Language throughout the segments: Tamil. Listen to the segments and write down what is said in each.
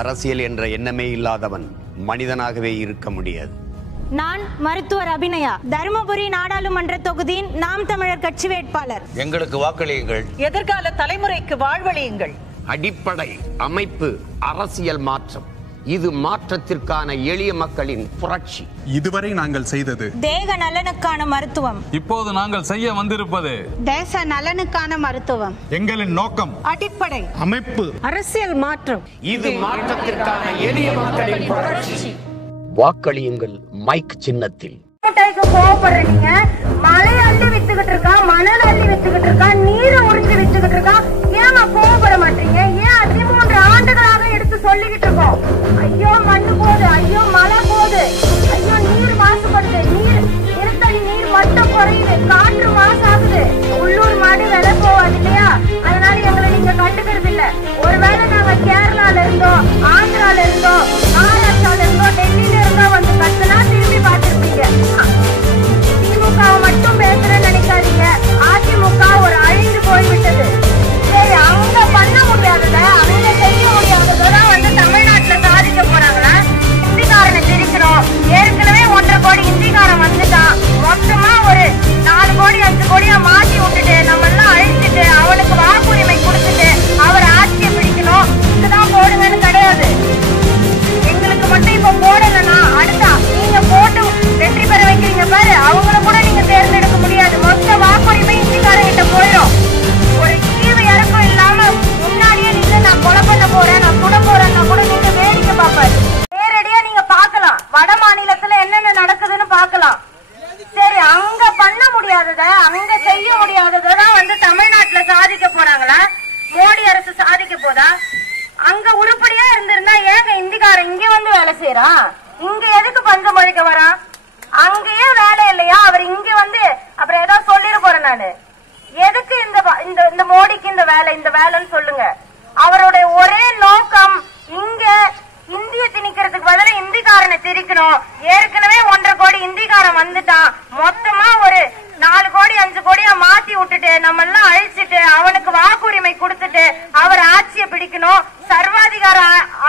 அரசியல் என்ற எண்ணமே இல்லாதவன் மனிதனாகவே இருக்க முடியாது. நான் மருத்துவர் அபிநயா, தருமபுரி நாடாளுமன்ற தொகுதியின் நாம் தமிழர் கட்சி வேட்பாளர். எங்களுக்கு வாக்களியுங்கள். எதிர்கால தலைமுறைக்கு வாழ்வளியுங்கள். அடிப்படை அமைப்பு அரசியல் மாற்றம், இது மாற்றத்திற்கான எளிய மக்களின் புரட்சி. இதுவரை நாங்கள் செய்தது தேக நலனுக்கான மருத்துவம், இப்போது நாங்கள் செய்ய வந்திருப்பது தேச நலனுக்கான மருத்துவம். எங்களின் நோக்கம் அடிப்படை அமைப்பு அரசியல் மாற்றம், இது மாற்றத்திற்கான எளிய மக்களின் புரட்சி. வாக்களியுங்கள் மைக் சின்னத்தில். கோவப்படுறீங்க, மலை அள்ளி வித்துக்கிட்டு இருக்கான், மணல் அள்ளி வித்துக்கிட்டு இருக்கான், நீரை உறிஞ்சு வித்துக்கிட்டு இருக்கான். ஏமா கோவப்பட மாட்டீங்க? ஏன் 13 ஆண்டுகளாக எடுத்து சொல்லிக்கிட்டு இருக்கோம். ஐயோ மண்ணு போகுது, ஐயோ மழை போகுது, ஐயோ நீர் மாசுபடுது, நிலத்தடி நீர் மட்டம் குறையுது, காற்று மாசாகுது, உள்ளூர் மாடு விலை போவாது இல்லையா? அதனால எங்களை நீங்க கண்டுக்கிறது இல்ல. ஒருவேளை நாங்க கேரளால இருந்தோம், ஆந்திரால இருந்தோம், மகாராஷ்டிரால இருந்தோம், டெல்லியில இருந்தோ வந்து கத்தனா திரும்பி பார்த்திருப்பீங்க. திமுக மட்டும் பேசுறேன்னு நினைக்காதீங்க. அதிமுக ஒரு அழிந்து போய்விட்டது. சரி, அவங்க பண்ண முடியாதத, அவங்க செய்ய முடியாததான் வந்து தமிழ்நாட்டுல சாதிக்க போறாங்களா? இந்திக்காரனை திரிக்கிறோம். ஏற்கனவே 1.5 கோடி இந்திக்காரன் வந்துட்டான். மொத்தமா ஒரு 4 கோடி 5 கோடியா மாற்றி விட்டுட்டு நம்ம எல்லாம் அழிச்சிட்டு அவனுக்கு வாக்குரிமை கொடுத்துட்டு அவர் ஆட்சியை பிடிக்கணும். இதுதான் போடுங்கன்னு கிடையாது. எங்களுக்கு மட்டும் இப்ப போடலன்னா அடுத்தா நீங்க போட்டு வெற்றி பெற வைக்கிறீங்க பாரு, அவங்கள கூட நீங்க தேர்ந்தெடுக்க முடியாது. மொத்த வாக்குரிமை இந்திக்காரங்கிட்ட போயிடும். ஒரு ஈவு இறக்கம் இல்லாம முன்னாடியே நின்று நான் கொலை பண்ண போறேன், நான் சுட போறேன்னா கூட நீங்க வேடிக்கை பார்ப்பாரு. நேரடியா நீங்க பாக்கலாம், வட மாநிலத்துல என்னென்ன நடக்குதுன்னு பாக்கலாம். சரி, அங்க பண்ண முடியாதத, அங்க செய்ய முடியாததான் வந்து தமிழ்நாட்டுல சாதிக்க போறாங்களா? மோடி அரசு சாதிக்க போதா? அங்க உருப்படியா இருந்திருந்தா ஏங்க இந்திக்காரன் இங்க வந்து வேலை செய்யறான்? இங்க எதுக்கு பஞ்சம் முழிக்க வரான்? அங்கேயே வேலை இல்லையா? அவர் இங்க வந்து அப்புறம் ஏதாவது சொல்லிட போறேன் நானு. எதுக்கு இந்த மோடிக்கு இந்த வேலைன்னு சொல்லுங்க. அவருடைய ஒரே நோக்கம் இங்க இந்திய திணிக்கிறதுக்கு பதிலா இந்திக்காரனை திரிக்கணும். ஏற்கனவே 1.5 கோடி இந்திக்காரன் வந்துட்டான். மொத்தமா ஒரு 4 கோடி 5 கோடியா மாத்தி விட்டுட்டு நம்ம எல்லாம் அழிச்சிட்டு அவனுக்கு வாக்குரிமை கொடுத்துட்டு அவர் ஆட்சியை பிடிக்கணும். சர்வாதிகார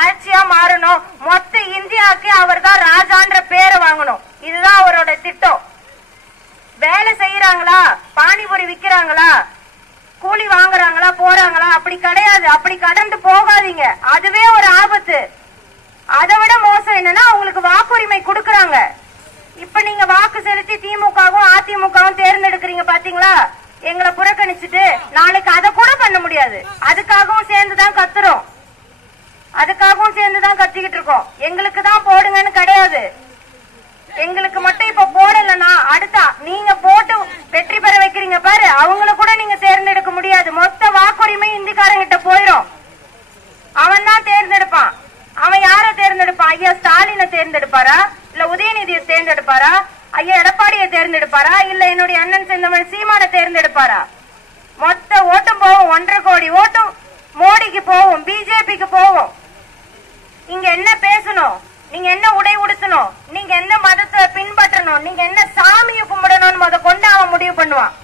ஆட்சியா மாறணும். மொத்த இந்தியாவுக்கு அவர் தான் ராஜான்ற பேரை வாங்கணும். இதுதான் அவரோட திட்டம். வேலை செய்யறாங்களா, பானிபூரி விக்கிறாங்களா, கூலி வாங்குறாங்களா, போறாங்களா? அப்படி கிடையாது. அப்படி கடந்து போகாதீங்க, அதுவே ஒரு ஆபத்து. அதை விட மோசம் என்னன்னா அவங்களுக்கு வாக்குரிமை கொடுக்கறாங்க. இப்ப நீங்க வாக்கு செலுத்தி திமுகவும் அதிமுகவும் தேர்ந்தெடுக்கிறீங்க பாத்தீங்களா? எங்களை புறக்கணிச்சுட்டு நாளைக்கு அதை கூட பண்ண முடியாது. அதுக்காகவும் சேர்ந்துதான் கத்துறோம், அதுக்காகவும் சேர்ந்துதான் கத்திக்கிட்டு இருக்கோம். எங்களுக்கு தான் போடுங்கன்னு கிடையாது. எங்களுக்கு மட்டும் இப்ப போடலன்னா அடுத்தா நீங்க போட்டு வெற்றி பெற வைக்கிறீங்க பாரு, அவங்கள கூட நீங்க தேர்ந்தெடுக்க முடியாது. மொத்த வாக்குரிமை இந்திக்காரங்கிட்ட போயிடும். அவன் தான் தேர்ந்தெடுப்பான். அவன் யார தேர்ந்தெடுப்பான்? ஐயா ஸ்டாலினை தேர்ந்தெடுப்பாரா, இல்ல உதயநிதியை தேர்ந்தெடுப்பாரா, ஐயா எடப்பாடியை தேர்ந்தெடுப்பாரா, இல்ல என்னுடைய அண்ணன் செந்தமிழ் சீமானை தேர்ந்தெடுப்பாரா? மொத்த ஓட்டும் போகும், 1.5 கோடி ஓட்டும் மோடிக்கு போகும், பிஜேபிக்கு போகும். இங்க என்ன பேசணும், நீங்க என்ன உடை உடுத்தணும், நீங்க எந்த மதத்தை பின்பற்றணும், நீங்க என்ன சாமியை கும்பிடணும்னு முத கொண்டு அவன் முடிவு பண்ணுவான்.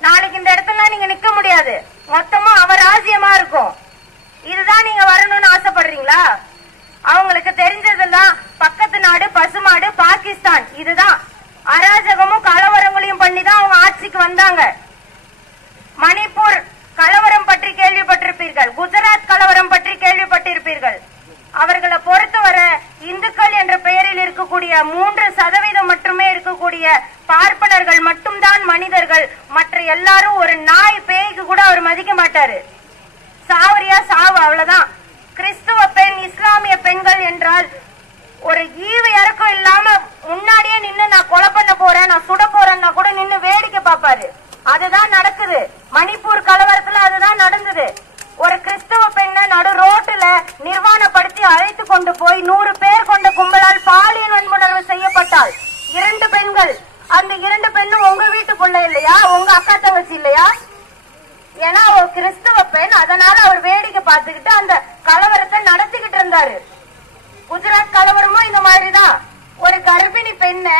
நாளைக்கு இந்த இடத்துல நீங்க நிக்க முடியாது. மொத்தமா அவர் ராஜ்யமா இருக்கும். இதுதான் நீங்க வரணும்னு ஆசைப்படுறீங்களா? அவங்களுக்கு தெரிஞ்சதெல்லாம் பக்கத்து நாடு பசுமாடு பாகிஸ்தான். இதுதான் அராஜகமும் கலவரங்களையும் பண்ணிதான் அவங்க ஆட்சிக்கு வந்தாங்க. மணிப்பூர் கலவரம் பற்றி கேள்விப்பட்டிருப்பீர்கள், குஜராத் கலவரம் பற்றி கேள்விப்பட்டிருப்பீர்கள். அவர்களை பொறுத்தவரை இந்துக்கள் என்ற பெயரில் இருக்கக்கூடிய 3% மட்டுமே இருக்கக்கூடிய பார்ப்பனர்கள் மட்டும்தான் மனிதர்கள். மற்ற எல்லாரும் ஒரு நாய் பேய்க்கு கூட அவர் மதிக்க மாட்டாரு. சாவரியா சாவு, அவ்வளவுதான். கிறிஸ்துவ பெண், இஸ்லாமிய பெண்கள் என்றால் ஒரு ஈவு இறக்கம் இல்லாம முன்னாடியே நின்னு நான் கொலை பண்ண போறேன், நான் சுட போறேன்னா கூட நின்னு வேடிக்கை பார்ப்பாரு. அதுதான் நடக்குது. மணிப்பூர் கலவரத்துல அதுதான் நடந்தது. ஒரு கிறிஸ்துவ பெண்ணை நடு ரோட்டுல நிர்வாணப்படுத்தி அழைத்து கொண்டு போய் 100 பேர் கொண்ட கும்பலால் பாலியல் வன்புணர்வு செய்யப்பட்டால் 2 பெண்கள். அந்த 2 பெண்ணும் உங்க வீட்டுக்குள்ள இல்லையா, உங்க அக்கா தங்கச்சி இல்லையா? ஏன்னா அவர் கிறிஸ்துவ பெண், அதனால அவர் வேடிக்கை பார்த்துக்கிட்டு அந்த கலவரத்தை நடத்திக்கிட்டு இருந்தாரு. குஜராத் கலவரமும் இந்த மாதிரிதான். ஒரு கர்ப்பிணி பெண்ணை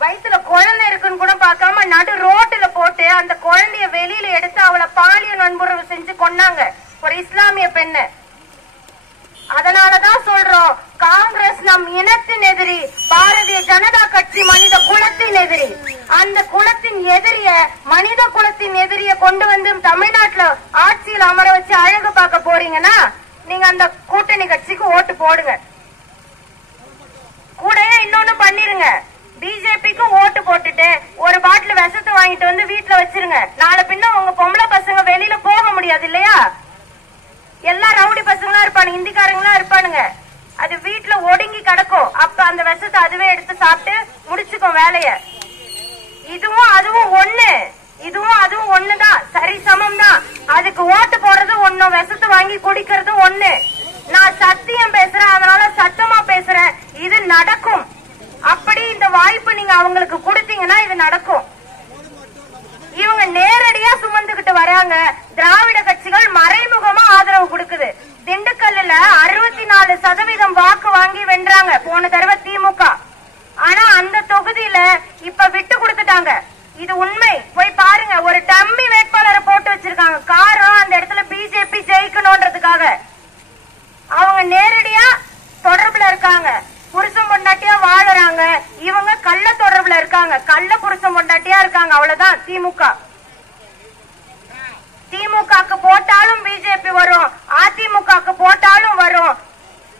வயிற்றுல குழந்தை இருக்குன்னு கூட பார்க்காம நடு ரோட்டுல போட்டு அந்த குழந்தைய வெளியில எடுத்து அவளை பாலியல் வன்புணர்வு செஞ்சு கொன்னாங்க ஒரு இஸ்லாமிய பெண்ணை. அதனாலதான் எதிரி பாரதிய ஜனதா கட்சி மனித குலத்தின் எதிரி. அந்த குலத்தின் எதிரிய, மனித குலத்தின் எதிரிய கொண்டு வந்து தமிழ்நாட்டுல ஆட்சியில் அமர வச்சு அழகு பார்க்க போறீங்கன்னா நீங்க அந்த கூட்டணி கட்சிக்கு ஓட்டு போடுங்க. கூடவே இன்னொன்னு பண்ணிருங்க, பிஜேபிக்கு ஓட்டு போட்டுட்டு ஒரு பாட்டில் விஷத்தை வாங்கிட்டு வந்து வீட்டுல வச்சிருங்க. நாளை பின்ன உங்க பொம்பளை பசங்க வெளியில போக முடியாது இல்லையா? எல்லா ரவுடி பசங்களா இருப்பானுங்க, இந்திக்காரங்களா இருப்பானுங்க. அது வீட்டுல ஒடுங்கி கிடக்கும். அப்ப அந்த விஷத்தை அதுவே எடுத்து சாப்பிட்டு முடிச்சுக்கும் வேலைய. இதுவும் அதுவும் ஒண்ணு, இதுவும் அதுவும் ஒண்ணுதான், சரி சமம் தான். அதுக்கு ஓட்டு போடுறது ஒண்ணும், விஷத்தை வாங்கி குடிக்கிறது ஒண்ணு. நான் சத்தியம் பேசுறேன், அதனால சத்தமா பேசுறேன், இது நடக்கும். அப்படி இந்த வாய்ப்பு நீங்க அவங்களுக்கு கொடுத்தீங்கன்னா இது நடக்கும். இவங்க நேரடியா சுமந்துகிட்டு வராங்க. திராவிட கட்சிகள் மறைமுகமா ஆதரவு கொடுக்குது. திண்டுக்கல்ல 64% வாக்கு வாங்கி வென்றாங்க போன தடவை திமுக. ஆனா அந்த தொகுதியில இப்ப விட்டு கொடுத்துட்டாங்க. இது உண்மை, போய் பாருங்க. ஒரு டம்மி வேட்பாளரை போட்டு வச்சிருக்காங்க. காரணம் அந்த இடத்துல பிஜேபி ஜெயிக்கணும்ன்றதுக்காக. அவங்க நேரடியா தொடர்புல இருக்காங்க, புருஷன் பொண்டாட்டியா வாழறாங்க. இவங்க கள்ள தொடர்புல இருக்காங்க, கள்ள புருஷன் பொண்டாட்டியா இருக்காங்க. அவ்வளவுதான். திமுகக்கு போட்டாலும் பிஜேபி வரும், அதிமுகக்கு போட்டாலும் வரும்,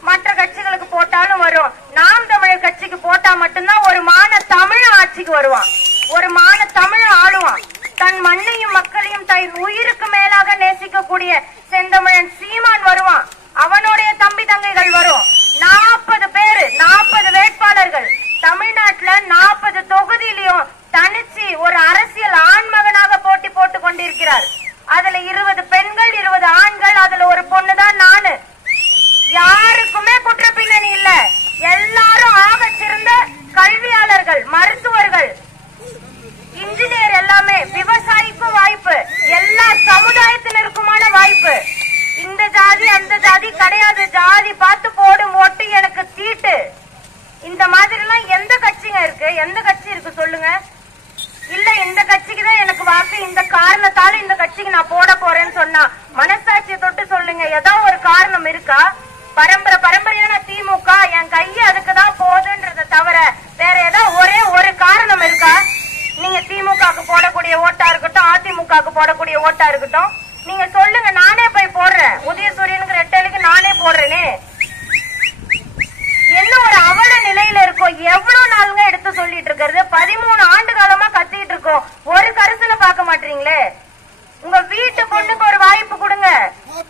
மற்ற கட்சிகளுக்கு போட்டாலும் வரும். நாம் தமிழர் கட்சிக்கு போட்டா மட்டும்தான் ஒரு மான தமிழ் ஆட்சிக்கு வருவான், ஒரு மான தமிழ் ஆளுவான். தன் மண்ணையும் மக்களையும் தன் உயிருக்கு மேலாக நேசிக்கக்கூடிய செந்தமிழன் சீமான் வருவான். அவனுடைய தம்பி தங்கைகள் வரும். 40 பேரு, 40 வேட்பாளர்கள் தமிழ்நாட்டுல 40 தொகுதியிலையும் தனிச்சு ஒரு அரசியல் ஆண்மகனாக போட்டி போட்டு கொண்டிருக்கிறார். அதுல 20 பெண்கள், 20 ஆண்கள், அதுல ஒரு பொண்ணுதான் நானு. யாருக்குமே குற்ற பின்னணி இல்ல. எல்லாரும் ஆக சிறந்த கல்வியாளர்கள், மருத்துவர்கள், இன்ஜினியர், எல்லாமே. விவசாயிக்கும் வாய்ப்பு, எல்லா சமுதாயத்தினருக்குமான வாய்ப்பு. இந்த ஜாதி அந்த ஜாதி கிடையாது. ஜாதி பார்த்து போடும் ஓட்டு எனக்கு சீட்டு. இந்த மாதிரி எல்லாம் எந்த கட்சிங்க இருக்கு? எந்த கட்சி இருக்கு சொல்லுங்க? இல்ல இந்த கட்சிக்கு தான் எனக்கு வாக்கு, இந்த காரணத்தால இந்த கட்சிக்கு நான் போட போறேன்னு சொன்னா மனசாட்சியை தொட்டு சொல்லுங்க. ஏதாவது ஒரு காரணம் இருக்கா? பரம்பரையான திமுக, என் கையை அதுக்குதான் போகுதுன்றத தவிர வேற ஏதாவது ஒரே ஒரு காரணம் இருக்கா? நீங்க திமுகக்கு போடக்கூடிய ஓட்டா இருக்கட்டும், அதிமுகக்கு போடக்கூடிய ஓட்டா இருக்கட்டும், நீங்க சொல்லுங்க. நானே போய் போடுறேன். உதயசூரியனுக்கு ரெட்டலுக்கு நானே போடுறேனே. என்ன ஒரு அவல நிலையில இருக்கும். எவ்வளவு நாளுங்க எடுத்து சொல்லிட்டு இருக்கிறது? 13 ஆண்டு காலமா கத்திட்டு இருக்கோம். ஒரு கருத்துல பார்க்க மாட்டீங்களே. உங்க வீட்டு பொண்ணுக்கு ஒரு வாய்ப்பு கொடுங்க.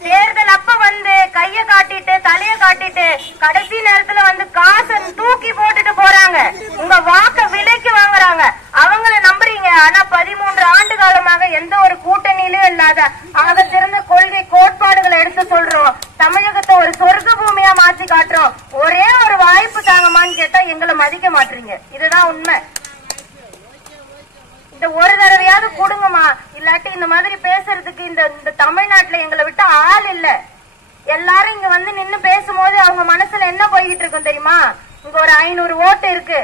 தேர்தல் அப்ப வந்து கைய காட்டிட்டு தலைய காட்டிட்டு கடைசி நேரத்துல வந்து காசை தூக்கி போட்டுட்டு போறாங்க. உங்க வாக்க விலைக்கு வாங்குறாங்க. அவங்கள நம்புறீங்க. ஆனா 13 ஆண்டு காலமாக எந்த ஒரு கூட்டணியிலும் இல்லாத ஆக சிறந்த கொள்கை கோட்பாடுகளை எடுத்து சொல்றோம். தமிழகத்தை ஒரு சொர்க்க பூமியா மாற்றி காட்டுறோம். ஒரே ஒரு வாய்ப்பு தாங்கம்மான்னு கேட்டா எங்களை மதிக்க மாட்டீங்க. இதுதான் உண்மை. இந்த ஒரு தடவையாவது கொடுங்கம்மா. இல்லாட்டி இந்த மாதிரி பேசுறதுக்கு இந்த தமிழ்நாட்டுல எங்களை விட்டு ஆள் இல்ல. எல்லாரும் இங்க வந்து நின்னு பேசும்போது அவங்க மனசுல என்ன போய்கிட்டு இருக்கும் தெரியுமா? இங்க ஒரு 500 ஓட்டு இருக்கு,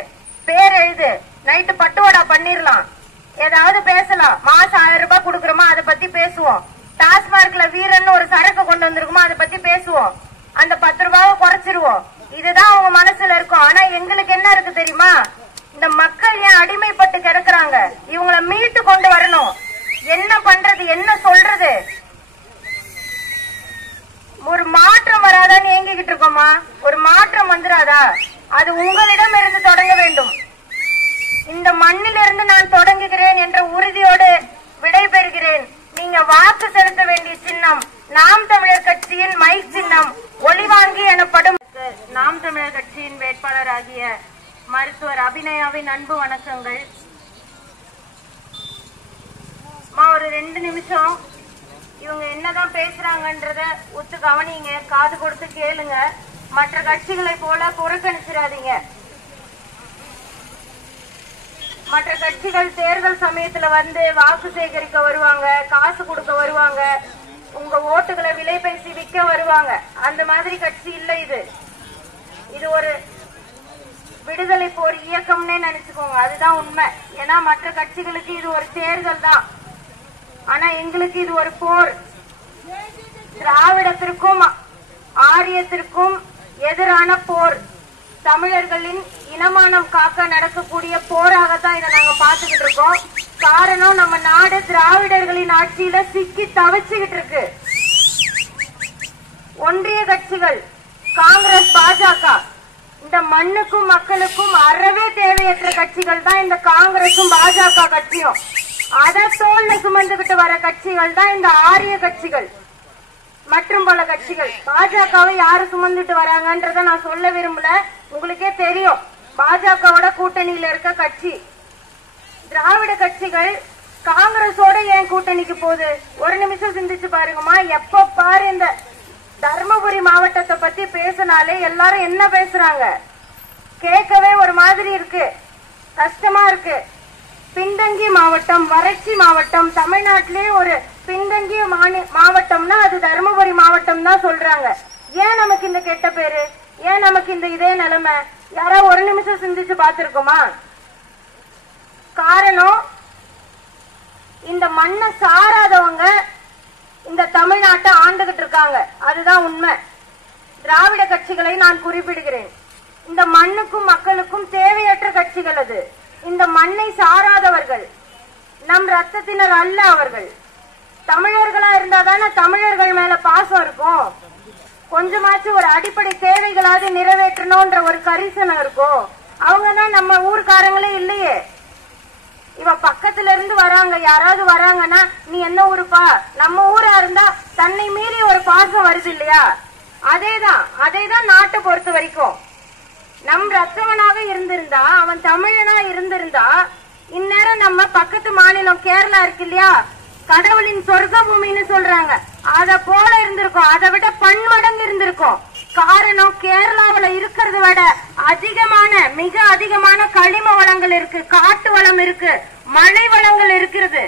பேர் எழுது, நைட்டு பட்டுவடா பண்ணிரலாம், ஏதாவது பேசலாம். மாசம் 1000 ரூபாய் கொடுக்கறோமா அதை பத்தி பேசுவோம். டாஸ்மார்க்ல வீரன்னு ஒரு சரக்கு கொண்டு வந்திருக்குமா அதை பத்தி பேசுவோம். அந்த 10 ரூபாவை குறைச்சிருவோம். இதுதான் அவங்க மனசுல இருக்கும். ஆனா எங்களுக்கு என்ன இருக்கு தெரியுமா? இந்த மக்கள் ஏன் அடிமைப்பட்டு கிடக்குறாங்க? இவங்களை மீட்டு கொண்டு வரணும். என்ன பண்றது, என்ன சொல்றது? ஒரு மாற்றம் வராதான்னு ஏங்கிக்கிட்டு இருக்கோமா? ஒரு மாற்றம் வந்துராதா? அது உங்களிடம் இருந்து தொடங்க வேண்டும். இந்த மண்ணிலிருந்து நான் தொடங்குகிறேன் என்ற உறுதியோடு விடைபெறுகிறேன். நீங்க வாக்கு செலுத்த வேண்டிய சின்னம் நாம் தமிழர் கட்சியின் மைக் சின்னம் ஒளிவாங்கி எனப்படும். நாம் தமிழர் கட்சியின் வேட்பாளராகிய மருத்துவர் அபிநயாவின் அன்பு வணக்கங்கள். ஒரு 2 நிமிஷம் இவங்க என்னதான் பேசுறாங்கன்றத ஒத்து கவனிங்க, காது கொடுத்து கேளுங்க. மற்ற கட்சிகளை போல புறக்கணிச்சிடாதீங்க. மற்ற கட்சிகள் தேர்தல் சமயத்துல வந்து வாக்கு சேகரிக்க வருவாங்க, காசு கொடுக்க வருவாங்க, உங்க ஓட்டுகளை விலை பேசி விற்க வருவாங்க. அந்த மாதிரி கட்சி இல்ல இது. இது ஒரு விடுதலை போர் இயக்கம்னே நினைச்சுக்கோங்க. அதுதான் உண்மை. ஏன்னா மற்ற கட்சிகளுக்கு இது ஒரு தேர்தல் தான், ஆனா எங்களுக்கு இது ஒரு போர். திராவிடத்திற்கும் ஆரியத்திற்கும் எதிரான போர். தமிழர்களின் இனமானம் காக்க நடக்கக்கூடிய போராகத்தான் இதை நாங்க பாத்துக்கிட்டு இருக்கோம். காரணம், நம்ம நாடு திராவிடர்களின் ஆட்சியில சிக்கி தவிச்சுக்கிட்டு இருக்கு. ஒன்றிய கட்சிகள் காங்கிரஸ், பாஜக, இந்த மண்ணுக்கும் மக்களுக்கும் அறவே தேவையற்ற கட்சிகள் தான் இந்த காங்கிரசும் பாஜக கட்சியும். அதை தோல்ல சுமந்துகிட்டு வர கட்சிகள் தான் இந்த ஆரிய கட்சிகள் மற்றும் பல கட்சிகள். பாஜகவை யாரு சுமந்துட்டு வராங்கன்றத நான் சொல்ல விரும்பல, உங்களுக்கே தெரியும். பாஜகவோட கூட்டணியில இருக்க கட்சி திராவிட கட்சிகள் காங்கிரஸோட ஏன் கூட்டணிக்கு போகுது? ஒரு நிமிஷம் சிந்திச்சு பாருங்கம்மா. எப்ப பாரு இந்த தர்மபுரி மாவட்டத்தை பத்தி பேசினாலே எல்லாரும் என்ன பேசுறாங்க? கேட்கவே ஒரு மாதிரி இருக்கு, கஷ்டமா இருக்கு. பின்தங்கிய மாவட்டம், வறட்சி மாவட்டம், தமிழ்நாட்டிலே ஒரு பின்தங்கிய மாவட்டம்னா அது தர்மபுரி மாவட்டம் தான் சொல்றாங்க. ஏன் நமக்கு இந்த கெட்ட பேரு? ஏன் நமக்கு இந்த இதே நிலைமை? யாராவது ஒரு நிமிஷம் சிந்திச்சு பார்த்திருக்கோமா? காரணம், இந்த மண்ணை சாராதவங்க இந்த தமிழ்நாட்டை ஆண்டுகிட்டு இருக்காங்க. அதுதான் உண்மை. திராவிட கட்சிகளை நான் குறிப்பிடுகிறேன். இந்த மண்ணுக்கும் மக்களுக்கும் தேவையற்ற கட்சிகள் அது. இந்த மண்ணை சாராதவர்கள், நம் ரத்தத்தினர் அல்ல அவர்கள். தமிழர்களா இருந்தாதானே தமிழர்கள் மேல பாசம் இருக்கும். கொஞ்சமாச்சும் ஒரு அடிப்படை தேவைகளாவது நிறைவேற்றணும்ன்ற ஒரு கரிசனம் இருக்கும். அவங்கதான் நம்ம ஊர்க்காரங்களே இல்லையே. இவ பக்கத்துல இருந்து வராங்க, யாராவது வராங்கன்னா நீ என்ன ஊருப்பா? நம்ம ஊரா இருந்தா தன்னை மீறி ஒரு பாசம் வருது இல்லையா? அதேதான் நாட்டை பொறுத்த வரைக்கும். நம் ரத்தவனாக இருந்திருந்தா, அவன் தமிழனா இருந்திருந்தா, இந்நேரம் நம்ம பக்கத்து மாநிலம் கேரளா இருக்கு இல்லையா, கடவுளின் சொர்க்க பூமின்னு சொல்றாங்க, அத போல இருந்திருக்கும். அதை விட பன்மடங்கு இருந்திருக்கும். காரணம், கேரளாவில இருக்கிறத விட அதிகமான, மிக அதிகமான களிம வளங்கள் இருக்கு, காட்டு வளம் இருக்கு, மழை வளங்கள் இருக்கிறது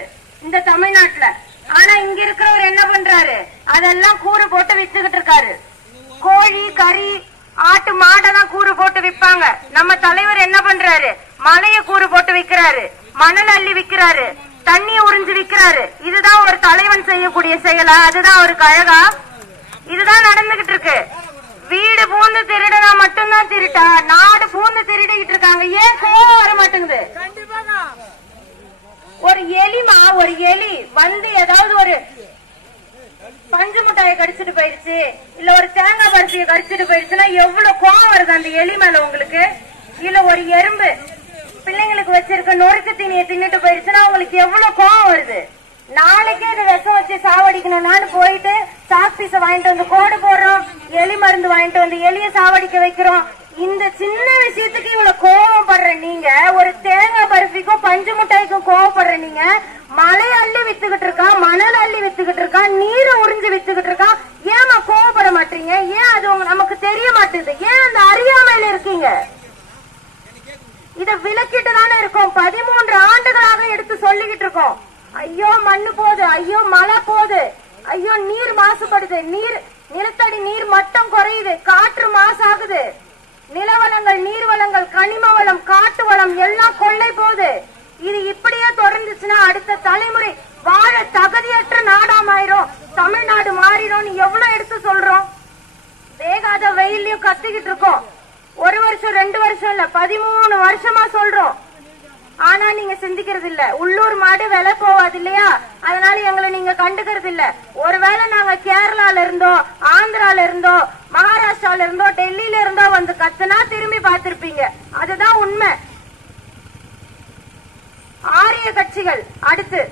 இந்த தமிழ்நாட்டுல. ஆனா இங்க இருக்கிறவர் என்ன பண்றாரு? அதெல்லாம் கூறு போட்டு வித்துக்கிட்டு இருக்காரு. கோழி, கறி, ஆட்டு, மாடெல்லாம் கூறு போட்டு விற்பாங்க. நம்ம தலைவர் என்ன பண்றாரு? மலைய கூறு போட்டு விக்கிறாரு, மணல் அள்ளி விக்கிறாரு, தண்ணிய உறிஞ்சு விக்கிறாரு. இதுதான் ஒரு தலைவன் செய்யக்கூடிய செயலா? அதுதான் ஒரு கழகா? இதுதான் நடந்துகிட்டு இருக்கு. வீடு பூந்து திருடனா மட்டும்தான் திருட்டா? நாடு பூந்து திருடிக்கிட்டு இருக்காங்க. ஏன் கோவம் வர மாட்டேங்குது? ஒரு எலிமா, ஒரு எலி வந்து ஏதாவது ஒரு பஞ்சு மிட்டாயை கடிச்சிட்டு போயிருச்சு, இல்ல ஒரு தேங்காய் பரிசியை கடிச்சிட்டு போயிருச்சுன்னா எவ்வளவு கோவம் வருது அந்த எலி மேல உங்களுக்கு? இல்ல ஒரு எறும்பு பிள்ளைங்களுக்கு வச்சிருக்க நொறுக்கு தீனியை தின்னுட்டு போயிருச்சுன்னா உங்களுக்கு எவ்வளவு கோவம் வருது? நாளைக்கே இது விஷம் வச்சு சாவடிக்கணும்னான்னு போயிட்டு சாக்பீஸ வாங்கிட்டு வந்து கோடு போடுறோம், எலி மருந்து வாங்கிட்டு வந்து எலிய சாவடிக்க வைக்கிறோம். இந்த சின்ன விஷயத்துக்கு இவ்வளவு கோவப்படுற நீங்க, ஒரு தேங்காய் பருப்பிக்கும் பஞ்சு மிட்டாய்க்கும் கோவப்படுற நீங்க, மலை அள்ளி வித்துக்கிட்டு இருக்கான், மணல் அள்ளி வித்துக்கிட்டு இருக்கான், நீரை உறிஞ்சு வித்துக்கிட்டு இருக்கான், ஏமா கோவப்பட மாட்டீங்க? ஏன் அது நமக்கு தெரிய மாட்டேங்குது? ஏன் அந்த அறியாமையில இருக்கீங்க? இத விலக்கிட்டு தானே இருக்கோம். 13 ஆண்டுகளாக எடுத்து சொல்லிக்கிட்டு இருக்கோம். ஐயோ மண்ணு போகுது, ஐயோ மழை போகுது, ஐயோ நீர் மாசுபடுது, நிலத்தடி நீர் மட்டம் குறையுது, காற்று மாசாகுது, நிலவளங்கள், நீர்வளங்கள், கனிம வளம், காட்டு வளம் எல்லாம் கொள்ளை போகுது. இது இப்படியே தொடர்ந்துச்சுன்னா அடுத்த தலைமுறை வாழ தகுதியற்ற நாடாமாயிரும், தமிழ்நாடு மாறிடும். எவ்வளவு எடுத்து சொல்றோம்? வேகாத வெயிலையும் கத்திக்கிட்டு இருக்கோம். 1 வருஷம் 2 வருஷம் இல்ல, 13 வருஷமா சொல்றோம். ஆனா நீங்க சிந்திக்கிறது இல்ல. உள்ளூர் மாடு விலை போவாது இல்லையா, அதனால எங்களை நீங்க கண்டுக்கிறது இல்ல. ஒருவேளை நாங்க கேரளால இருந்தோ, ஆந்திரால இருந்தோ, மகாராஷ்டிரால இருந்தோ, டெல்லியில இருந்தோ வந்து கத்துனா திரும்பி பார்த்திருப்பீங்க. அதுதான் உண்மை. ஆரிய கட்சிகள் அடுத்து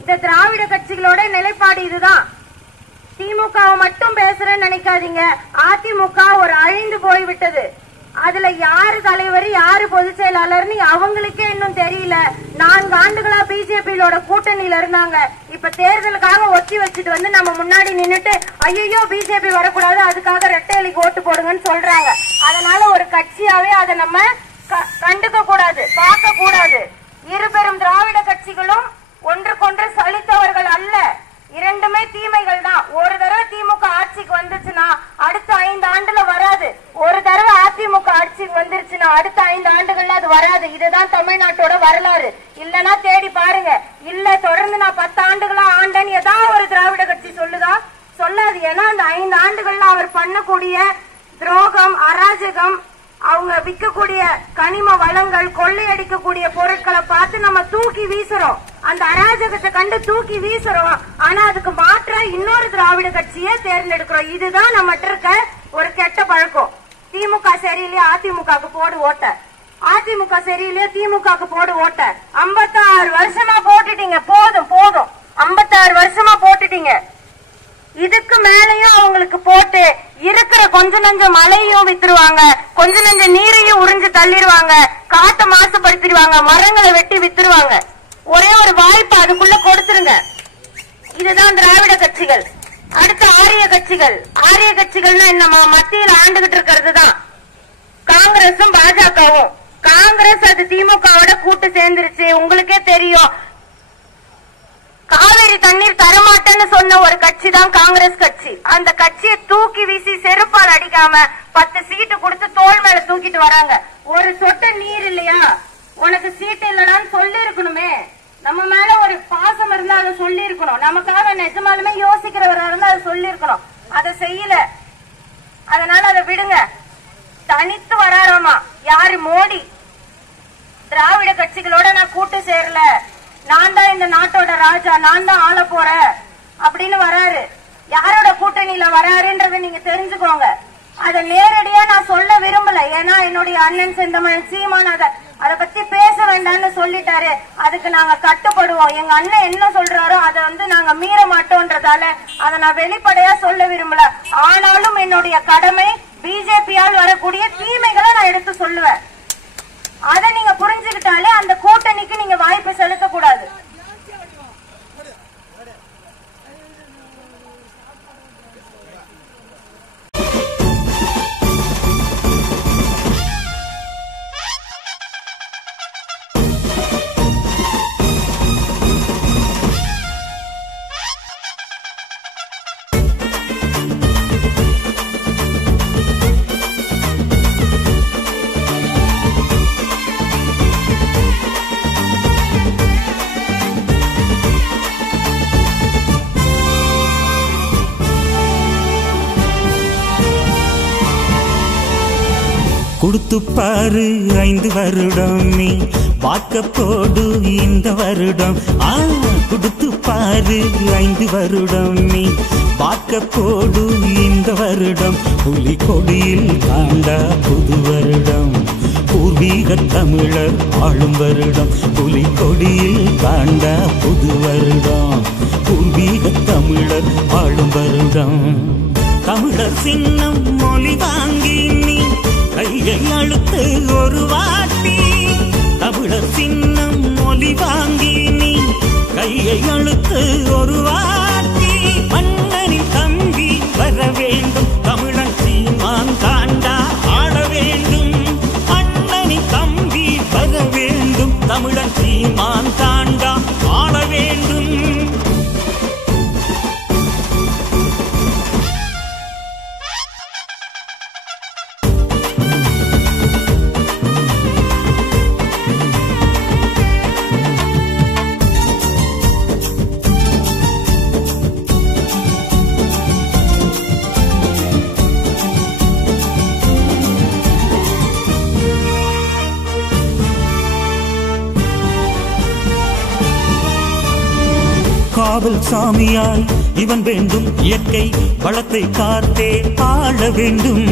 இந்த திராவிட கட்சிகளோட நிலைப்பாடு இதுதான். திமுகவை மட்டும் பேசுறேன்னு நினைக்காதீங்க. அதிமுக ஒரு அழிந்து போய்விட்டது. அதுல யாரு தலைவர், யாரு பொதுச் செயலாளர்னு அவங்களுக்கே இன்னும் தெரியல. 4 ஆண்டுகளா பிஜேபியோட கூட்டணியில இருந்தாங்க. இப்ப தேர்தலுக்காக ஒத்தி வச்சுட்டு வந்து நம்ம முன்னாடி நின்னுட்டு ஐயோ பிஜேபி வரக்கூடாது, அதுக்காக ரெட்டையலிக்கு ஓட்டு போடுங்கன்னு சொல்றாங்க. அதனால ஒரு கட்சியாவே அதை நம்ம கண்டுக்க கூடாது, பார்க்க கூடாது. இருபெரும் திராவிட கட்சிகளும் ஒன்றுக்கொன்று சலித்தவர்கள் அல்ல. இரண்டுமே தீமைகள் தான். ஒரு தடவை திமுக ஆட்சிக்கு வந்துச்சுன்னா அடுத்த 5 ஆண்டுல வராது. ஒரு தடவை அதிமுக ஆட்சிக்கு வந்துருச்சுன்னா அடுத்த 5 ஆண்டுகள்ல அது வராது. இதுதான் தமிழ்நாட்டோட வரலாறு. இல்லன்னா தேடி பாருங்க. இல்ல தொடர்ந்து நான் 10 ஆண்டுகளா ஆண்டேன்னு ஏதாவது ஒரு திராவிட கட்சி சொல்லுதா? சொல்லாது. ஏன்னா அந்த 5 ஆண்டுகள்ல அவர் பண்ணக்கூடிய துரோகம், அராஜகம், அவங்க விற்கக்கூடிய கனிம வளங்கள், கொள்ளையடிக்கக்கூடிய பொருட்களை பார்த்து நம்ம தூக்கி வீசுறோம். அந்த அராஜகத்தை கண்டு தூக்கி வீசுறோம். ஆனா அதுக்கு மாற்றா இன்னொரு திராவிட கட்சியை தேர்ந்தெடுக்கிறோம். இதுதான் நம்மகிட்ட இருக்க ஒரு கெட்ட பழக்கம். திமுக சரியில்லையே அதிமுகவுக்கு போடு ஓட்ட, அதிமுக சரியில்லையே திமுகவுக்கு போடு ஓட்ட. 56 வருஷமா போட்டுட்டீங்க. போதும் போதும், 56 வருஷமா போட்டுட்டீங்க. இதுக்கு மேலையும் அவங்களுக்கு போட்டு இருக்கிற கொஞ்ச நஞ்ச மழையும் வித்துருவாங்க, கொஞ்ச நஞ்ச நீரையும் உறிஞ்சு தள்ளிடுவாங்க, காத்த மாசுபடுத்திடுவாங்க, மரங்களை வெட்டி வித்துருவாங்க. ஒரே ஒரு வாய்ப்பு அதுக்குள்ள கொடுத்துருங்க. இதுதான் திராவிட கட்சிகள். அடுத்த ஆரிய கட்சிகள். ஆரிய கட்சிகள்னா என்னமா? மத்தியில் ஆண்டுகிட்டு இருக்கிறது தான் காங்கிரஸும் பாஜகவும். காங்கிரஸ் அது திமுகவோட கூட்டு சேர்ந்துருச்சு. உங்களுக்கே தெரியும், காவேரி தண்ணீர் தரமாட்டேன்னு சொன்ன ஒரு கட்சி தான் காங்கிரஸ் கட்சி. அந்த கட்சியை தூக்கி வீசி செருப்பால் அடிக்காம 10 சீட்டு கொடுத்து தோல் மேல தூக்கிட்டு வராங்க. ஒரு சொட்டு நீர் இல்லையா, உனக்கு சீட்டு இல்லடான்னு சொல்லி இருக்கணுமே. நம்ம மேல ஒரு பாசம் இருந்தா அதை சொல்லி இருக்கணும். நமக்காக நிஜமாலுமே யோசிக்கிறவரா இருந்தா அதை சொல்லி இருக்கணும். அதை செய்யல. அதனால அதை விடுங்க. தனித்து வராராமா யாரு? மோடி. திராவிட கட்சிகளோட நான் கூட்டு சேரல, நான் தான் இந்த நாட்டோட ராஜா, நான் தான் ஆள போறேன் அப்படின்னு வராரு. யாரோட கூட்டணியில வராருன்றத நீங்க தெரிஞ்சுக்கோங்க. அத நேரடியா நான் சொல்ல விரும்பல. ஏன்னா என்னுடைய அண்ணன் செந்தமிழன் சீமான் அத பத்தி பேச வேண்டாம்னு சொல்லிட்டாரு. அதுக்கு நாங்க கட்டுப்படுவோம். எங்க அண்ணன் என்ன சொல்றாரோ அதை நாங்க மீற மாட்டோம்ன்றதால அதை நான் வெளிப்படையா சொல்ல விரும்பல. ஆனாலும் என்னுடைய கடமை பிஜேபியால் வரக்கூடிய தீமைகளை நான் எடுத்து சொல்லுவேன். அதை நீங்க புரிஞ்சுக்கிட்டாலே அந்த கூட்டணிக்கு நீங்க வாய்ப்பு செலுத்த கூடாது. கொடுத்து பாரு 5 வருடம் நீ வாக்க போடு இந்த வருடம். கொடுத்து பாரு 5 வருடம் நீ வாக்க போடு இந்த வருடம். புலி கொடியில் காண்டா புது வருடம், பூர்வீக தமிழர் ஆளும் வருடம். புலி கொடியில் காண்டா புது வருடம், பூர்வீக தமிழர் ஆளும் வருடம். தமிழர் சின்னம் மொழி வாங்கி நீ கையை அழுத்து ஒரு வாட்டி. தமிழர் சின்னம் மொழி வாங்கி நீ கையை அழுத்து ஒரு வாட்டி. மன்னனின் தம்பி வர வேண்டும், தமிழன் சீமான் தாண்டா ஆட வேண்டும். மன்னனின் தம்பி வர வேண்டும், தமிழன் சீமான் தாண்டா ஆட வேண்டும். காவல் சாமியாய் இவன் வேண்டும், இயற்கை வளத்தை காத்தே ஆள வேண்டும்.